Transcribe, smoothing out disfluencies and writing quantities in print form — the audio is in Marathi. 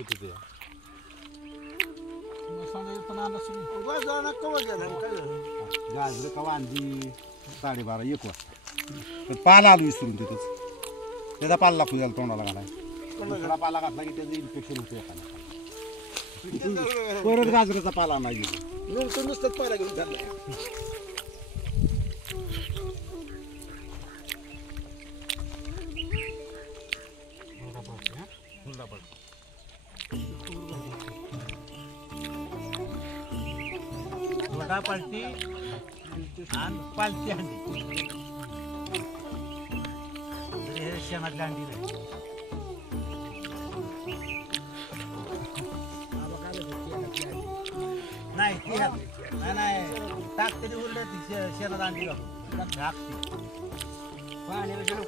किती तुझ्या गाजर कवा आणली 12:30 1 वाजता पाला आलो विसरून तिथंच त्याचा पाला लागतो त्याला तोंडाला घालाय दुसरा पाला घातला की त्याचं इन्फेक्शन होतं एखादा परत गाजराचा पाला नाही गेलो नुसतंच पाला घेऊन चाललाय पालटी आणि पालटी अंडी हे शेणातली अंडी नाही ती नाही टाकते ती उलट शेणात अंडी घालून पाणी वगैरे